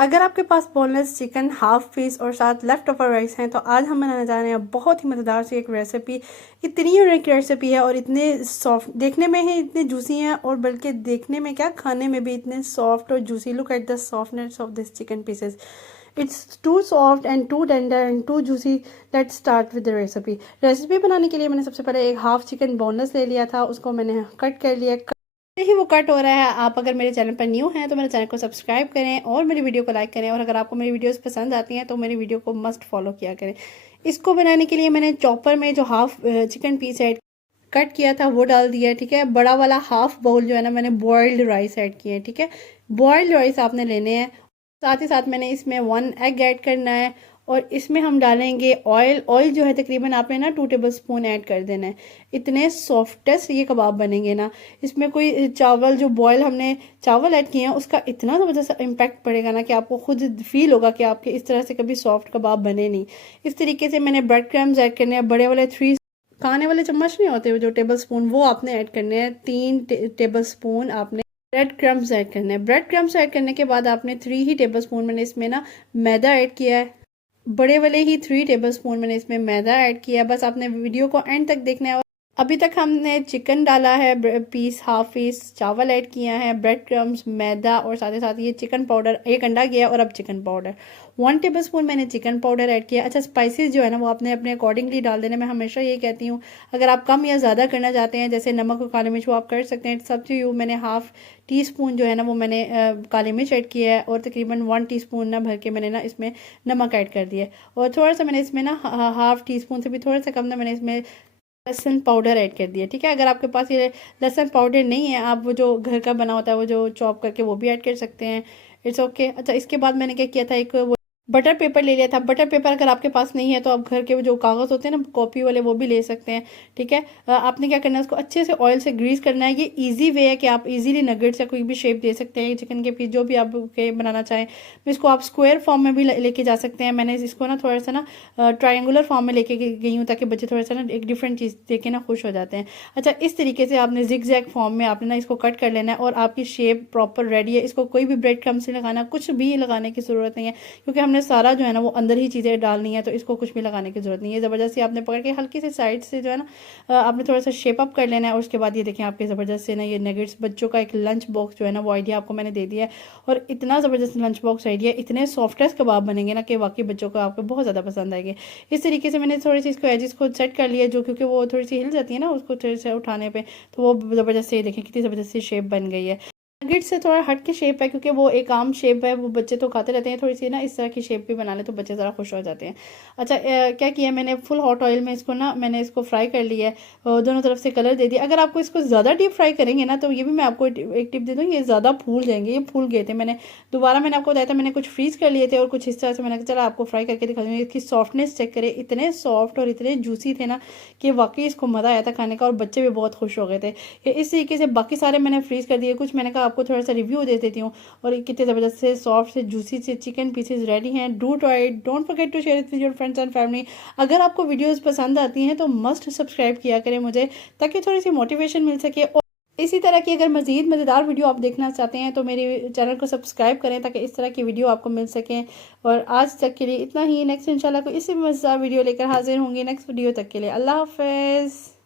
अगर आपके पास boneless chicken, half piece और साथ लेफ्ट ओवर राइस हैं तो आज हम बनाने जा रहे हैं बहुत ही मज़ेदार सी एक रेसिपी। इतनी यूनिक रेसिपी है और इतने सॉफ्ट देखने में ही इतने जूसी हैं और बल्कि देखने में क्या खाने में भी इतने सॉफ्ट और juicy. Look at the softness of this chicken pieces. It's too soft and too tender and too juicy. Let's start with the recipe बनाने के लिए मैंने सबसे पहले एक हाफ चिकन बोनलेस ले लिया था, उसको मैंने कट कर लिया। ही वो कट हो रहा है। आप अगर मेरे चैनल पर न्यू हैं तो मेरे चैनल को सब्सक्राइब करें और मेरी वीडियो को लाइक करें, और अगर आपको मेरी वीडियोस पसंद आती हैं तो मेरी वीडियो को मस्ट फॉलो किया करें। इसको बनाने के लिए मैंने चॉपर में जो half chicken piece add cut किया था वो डाल दिया है। ठीक है, बड़ा वाला हाफ बाउल जो है ना मैंने बॉइल्ड राइस ऐड किए हैं। ठीक है, बॉइल्ड राइस आपने लेने हैं। साथ ही साथ मैंने इसमें 1 एग ऐड करना है और इसमें हम डालेंगे ऑयल। ऑयल जो है तकरीबन आपने ना 2 टेबल स्पून ऐड कर देना है। इतने सॉफ्टेस्ट ये कबाब बनेंगे ना। इसमें कोई चावल जो बॉयल हमने चावल ऐड किए हैं उसका इतना ज़बरदस्त इम्पैक्ट पड़ेगा ना कि आपको खुद फील होगा कि आपके इस तरह से कभी सॉफ्ट कबाब बने नहीं। इस तरीके से मैंने ब्रेड क्रम्स ऐड करने हैं। बड़े वाले 3 खाने वाले चम्मच नहीं होते जो टेबल स्पून, वो आपने ऐड करने हैं। 3 टेबल स्पून आपने ब्रेड क्रम्स ऐड करने हैं। ब्रेड क्रम्स ऐड करने के बाद आपने 3 ही टेबल स्पून मैंने इसमें ना मैदा ऐड किया है। बड़े वाले ही 3 टेबल स्पून मैंने इसमें मैदा ऐड किया। बस आपने वीडियो को एंड तक देखना है। अभी तक हमने चिकन डाला है, पीस हाफ पीस चावल ऐड किया है, ब्रेड क्रम्स, मैदा और साथ ही साथ ये चिकन पाउडर, एक अंडा गया और अब चिकन पाउडर 1 टेबल स्पून मैंने चिकन पाउडर ऐड किया। अच्छा, स्पाइसेस जो है ना वो आपने अपने अकॉर्डिंगली डाल देने। मैं हमेशा ये कहती हूँ अगर आप कम या ज़्यादा करना चाहते हैं, जैसे नमक और काली मिर्च, वो आप कर सकते हैं। सब टू यू। मैंने हाफ टी स्पून जो है ना वो मैंने काली मिर्च ऐड किया है और तकरीबन 1 टीस्पून ना भर के मैंने ना इसमें नमक ऐड कर दिया। और थोड़ा सा मैंने इसमें ना हाफ टी स्पून से भी थोड़ा सा कम ना मैंने इसमें लहसुन पाउडर ऐड कर दिया। ठीक है, अगर आपके पास ये लहसुन पाउडर नहीं है, आप वो जो घर का बना होता है वो जो चॉप करके वो भी ऐड कर सकते हैं। It's okay. अच्छा, इसके बाद मैंने क्या किया था, एक वो बटर पेपर ले लिया था। बटर पेपर अगर आपके पास नहीं है तो आप घर के वो जो कागज़ होते हैं ना कॉपी वाले, वो भी ले सकते हैं। ठीक है, आपने क्या करना है, उसको अच्छे से ऑयल से ग्रीस करना है। ये इजी वे है कि आप इजीली नगेट्स या कोई भी शेप दे सकते हैं चिकन के पीस जो भी आप के बनाना चाहें। इसको आप स्क्वायर फॉर्म में भी लेके जा सकते हैं। मैंने इसको ना थोड़ा सा ना ट्रायंगुलर फॉर्म में लेके गई हूँ ताकि बच्चे थोड़ा सा ना एक डिफरेंट चीज़ देख के ना खुश हो जाते हैं। अच्छा, इस तरीके से आपने जिग जैग फॉर्म में आपने ना इसको कट कर लेना है और आपकी शेप प्रॉपर रेडी है। इसको कोई भी ब्रेड क्रम्स से लगाना, कुछ भी लगाने की ज़रूरत नहीं है क्योंकि हमने सारा जो है ना वो अंदर ही चीज़ें डालनी है, तो इसको कुछ भी लगाने की ज़रूरत नहीं है। ज़बरदस्ती आपने पकड़ के हल्की से साइड से जो है ना आपने थोड़ा सा शेप अप कर लेना है। और उसके बाद ये देखें आपके ज़बरदस्त से ना ये नगेट्स, बच्चों का एक लंच बॉक्स जो है ना वो आइडिया आपको मैंने दे दिया है। और इतना ज़बरदस्त लंच बॉक्स आइडिया, इतने सॉफ्टेस्ट कबाब बनेंगे ना कि वाकई बच्चों को आपको बहुत ज़्यादा पसंद आएंगे। इस तरीके से मैंने थोड़ी सी इसको एजिस को सेट कर लिया, जो क्योंकि वो थोड़ी सी हिल जाती है ना उसको थोड़ी से उठाने पर, तो वो ज़बरदस्त से देखें कितनी ज़बरदस्ती शेप बन गई है। नगेट से थोड़ा हट के शेप है क्योंकि वो एक आम शेप है, वो बच्चे तो खाते रहते हैं। थोड़ी सी ना इस तरह की शेप भी बना ले तो बच्चे ज़रा खुश हो जाते हैं। अच्छा, क्या किया मैंने, फुल हॉट ऑयल में इसको ना मैंने इसको फ्राई कर लिया है और दोनों तरफ से कलर दे दिया। अगर आपको इसको ज़्यादा डीप फ्राई करेंगे ना तो ये भी मैं आपको एक टिप दे दूँ, ये ज़्यादा फूल जाएंगे। ये फूल गए थे, मैंने आपको बताया था मैंने कुछ फ्रीज़ कर लिए थे और कुछ इस तरह से मैंने कहा चला आपको फ्राई करके दिखा दूँगी। इसकी सॉफ्टनेस चेक करें, इतने सॉफ्ट और इतने जूसी थे ना कि वाकई इसको मज़ा आया था खाने का और बच्चे भी बहुत खुश हो गए थे। इस तरीके से बाकी सारे मैंने फ्रीज़ कर दिए। कुछ मैंने कहा आपको थोड़ा सा रिव्यू दे देती हूँ। और कितने ज़बरदस्त से सॉफ्ट से जूसी से चिकन पीसेस रेडी हैं। Do try it, don't forget to share it with your friends and family. अगर आपको वीडियोस पसंद आती हैं तो मस्ट सब्सक्राइब किया करें मुझे, ताकि थोड़ी सी मोटिवेशन मिल सके। और इसी तरह की अगर मज़ीद मज़ेदार वीडियो आप देखना चाहते हैं तो मेरे चैनल को सब्सक्राइब करें ताकि इस तरह की वीडियो आपको मिल सकें। और आज तक के लिए इतना ही। नेक्स्ट इंशाल्लाह को इसी मज़ेदार वीडियो लेकर हाजिर होंगी। नेक्स्ट वीडियो तक के लिए अल्लाह हाफ़िज़।